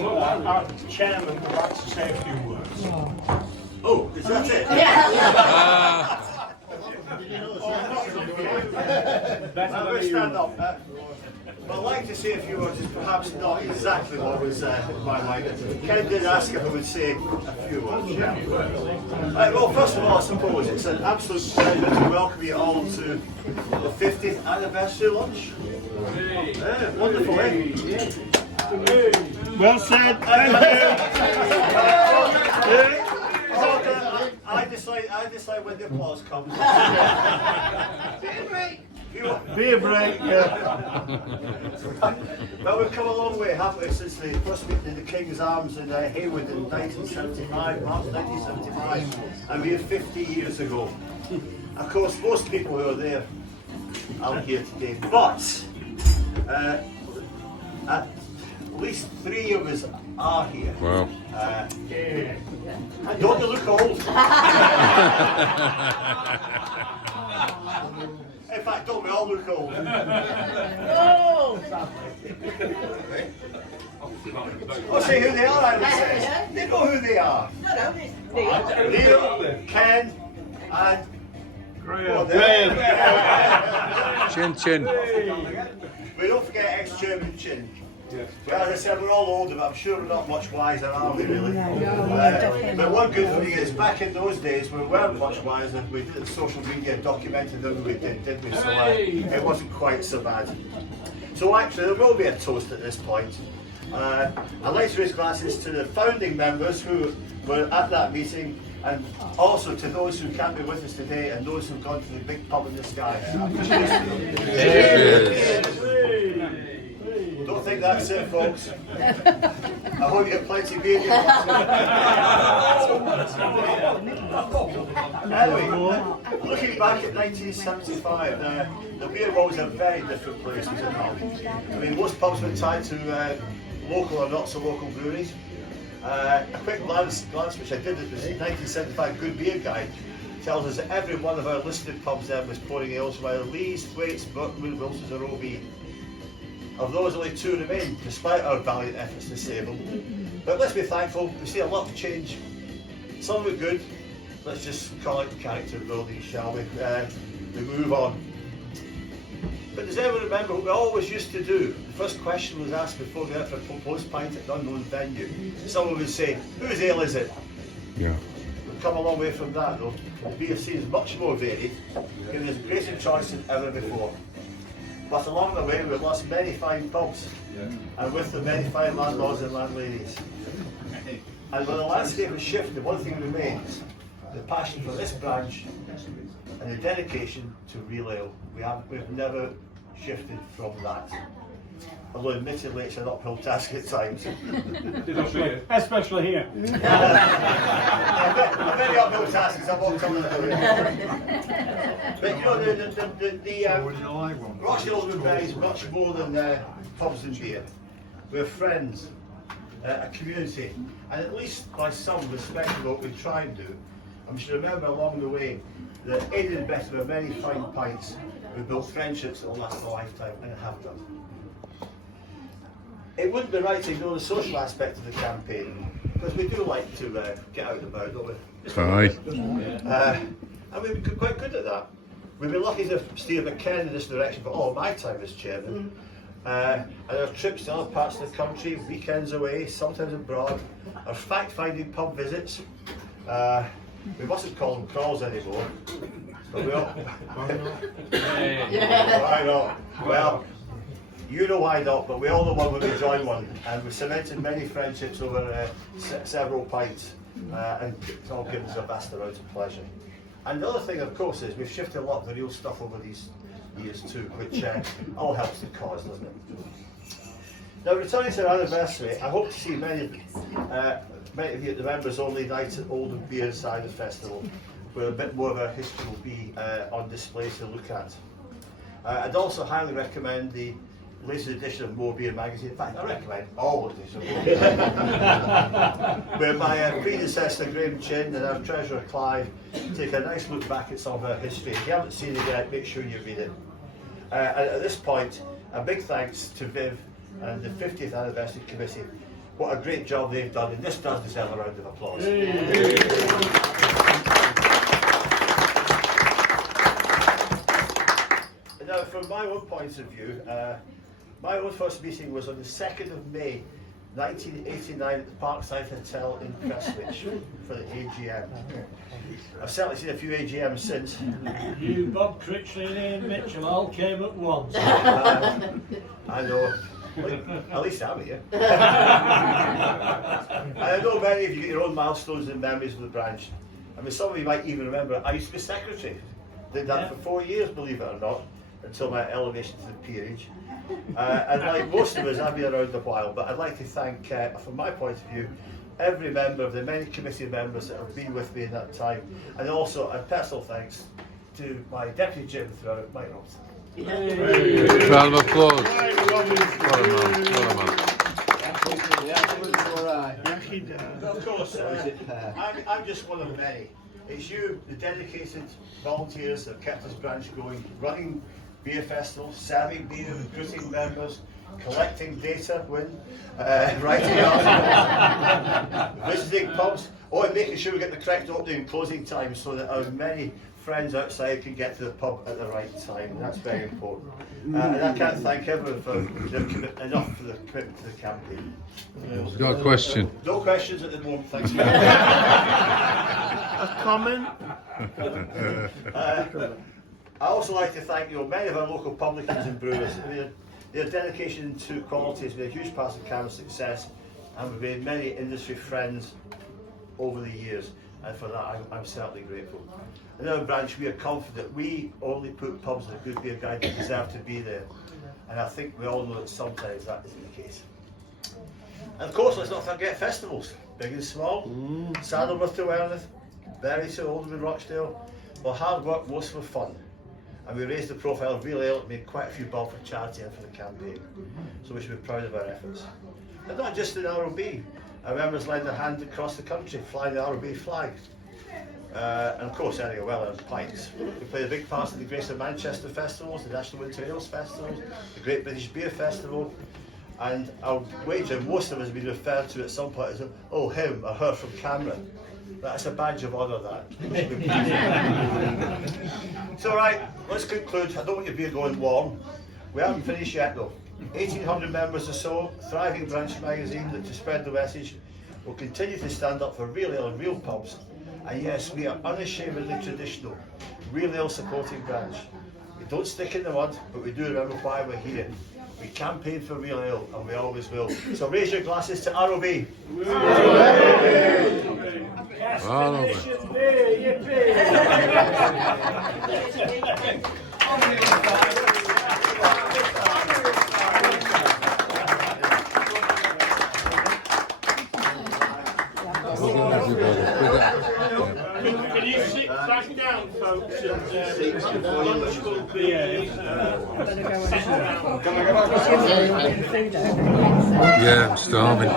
our chairman would like to say a few words. Oh, is that it? Well, we'll stand up. I'd like to say a few words, it's perhaps not exactly what was in my mind. Ken did ask if I would say a few words. Yeah. Well, first of all, I suppose it's an absolute pleasure to welcome you all to the 50th anniversary lunch. Yeah, wonderful, eh? Well said. I decide when the applause comes. Beer break. Yeah. Well, we've come a long way, haven't we, since the first meeting in the King's Arms in Haywood in 1975, March 1975, and we're 50 years ago. Of course, most people who are there aren't here today, but at least 3 of us are here. Wow. And don't you look old? In fact, don't we all look old? I'll say who they are, I would say. They know who they are. Neil, Ken, and Graham. Chin chin. We don't forget ex-Chairman Chin. Well, as I said, we're all older, but I'm sure we're not much wiser, are we, really? But one good thing is, back in those days, we weren't much wiser. We did social media documented them, we didn't we? So it wasn't quite so bad. So actually, there will be a toast at this point. I'd like to raise glasses to the founding members who were at that meeting, and also to those who can't be with us today, and those who've gone to the big pub in the sky. Cheers to them. Don't think that's it, folks. I hope you have plenty of beer in your Anyway, looking back at 1975, the beer was a very different place, was it not? I mean, most pubs were tied to local or not so local breweries. A quick glance which I did at the 1975 Good Beer Guide tells us that every one of our listed pubs then was pouring ales from either Lee's, Thwaites, Burton, Wilson's or OB. Of those, only 2 remain, despite our valiant efforts to save them. But let's be thankful, we see a lot of change. Some of it good, let's just call it character building, shall we? We move on. But does anyone remember what we always used to do? The first question was asked before we went for a proposed pint at an unknown venue. Someone would say, whose ale is it? Yeah. We've come a long way from that though. The beer scene is much more varied, giving us greater choice than ever before. But along the way we've lost many fine pubs, and with them many fine landlords and landladies. And when the landscape has shifted, one thing remains, the passion for this branch and the dedication to real ale. We've never shifted from that. Although admittedly it's an uphill task at times. Especially here. A very uphill task as I walked on the road. But you know, the Rochdale is much more than pubs and beer. We're friends, a community, and at least by some respect for what we try and do. And we should remember along the way that aided and better by many fine pints, we built friendships that will last a lifetime, and have done. It wouldn't be right to ignore the social aspect of the campaign, because we do like to get out and about, don't we? Aye. And we've been quite good at that. We've been lucky to steer McKen in this direction for all my time as chairman. And our trips to other parts of the country, weekends away, sometimes abroad, our fact-finding pub visits. We mustn't call them crawls anymore. But we all... Why not? Well, you know why not, but we all know one when we join one. And we've cemented many friendships over several pints. And it's all given us a vast amount of pleasure. And the other thing, of course, is we've shifted a lot of the real stuff over these years too, which all helps the cause, doesn't it? Now, returning to our anniversary, I hope to see many of you at the members-only night at Oldham Beer Cider Festival, where a bit more of our history will be on display to look at. I'd also highly recommend the latest edition of More Beer magazine. In fact, I recommend all of these, where my predecessor Graham Chin and our treasurer Clive take a nice look back at some of our history. If you haven't seen it yet, make sure you read it. And at this point, a big thanks to Viv and the 50th Anniversary Committee. What a great job they've done, and this does deserve a round of applause. And now, from my own point of view, my own first meeting was on the 2nd of May 1989 at the Parkside Hotel in Prestwich for the AGM. I've certainly seen a few AGMs since. You, Bob Critchley and Ian Mitchell all came at once. I know. Well, at least I'm here. And I know many of you get your own milestones and memories of the branch. I mean, some of you might even remember I used to be secretary. Did that for 4 years, believe it or not, until my elevation to the peerage. And like most of us, I've been around a while, but I'd like to thank, from my point of view, every member of the many committee members that have been with me in that time, and also a personal thanks to my deputy Jim throughout, Mike Robson. Round of applause. Of course, I'm just one of many. It's you, the dedicated volunteers that have kept this branch going, running beer festivals, serving beer, recruiting members, collecting data, writing articles, visiting pubs, and making sure we get the correct opening and closing times so that our many friends outside can get to the pub at the right time. That's very important. And I can't thank everyone for their enough for the commitment to the campaign. We've got a question. No questions at the moment, thanks. A comment? I also like to thank many of our local publicans and brewers. Their dedication to quality has been a huge part of Camra's success, and we've made many industry friends over the years, and for that I'm certainly grateful. In our branch, we are confident we only put pubs in a good beer guide that deserve to be there, and I think we all know that sometimes that isn't the case. And of course, let's not forget festivals, big and small, Saddleworth to Werneth, Bury to Oldham and Rochdale. Well, hard work, most for fun. And we raised the profile of real ale and made quite a few bob for charity and for the campaign. So we should be proud of our efforts. And not just in ROB. Our members lend a hand across the country, flying the ROB flag. And of course, Ernie well and pints. We play a big part in the Greater Manchester festivals, the National Winter Ales festivals, the Great British Beer Festival. And I'll wager most of us have been referred to at some point as, oh, him or her from Camra. That's a badge of honour, that. So right, let's conclude. I don't want your beer going warm. We haven't finished yet though. 1,800 members or so, thriving branch magazine that to spread the message will continue to stand up for real ale and real pubs. And yes, we are unashamedly traditional, real ale supporting branch. We don't stick in the mud, but we do remember why we're here. We campaign for real ale, and we always will. So raise your glasses to ROB. Can you sit back down, folks, and lunch will be Yeah, I'm starving.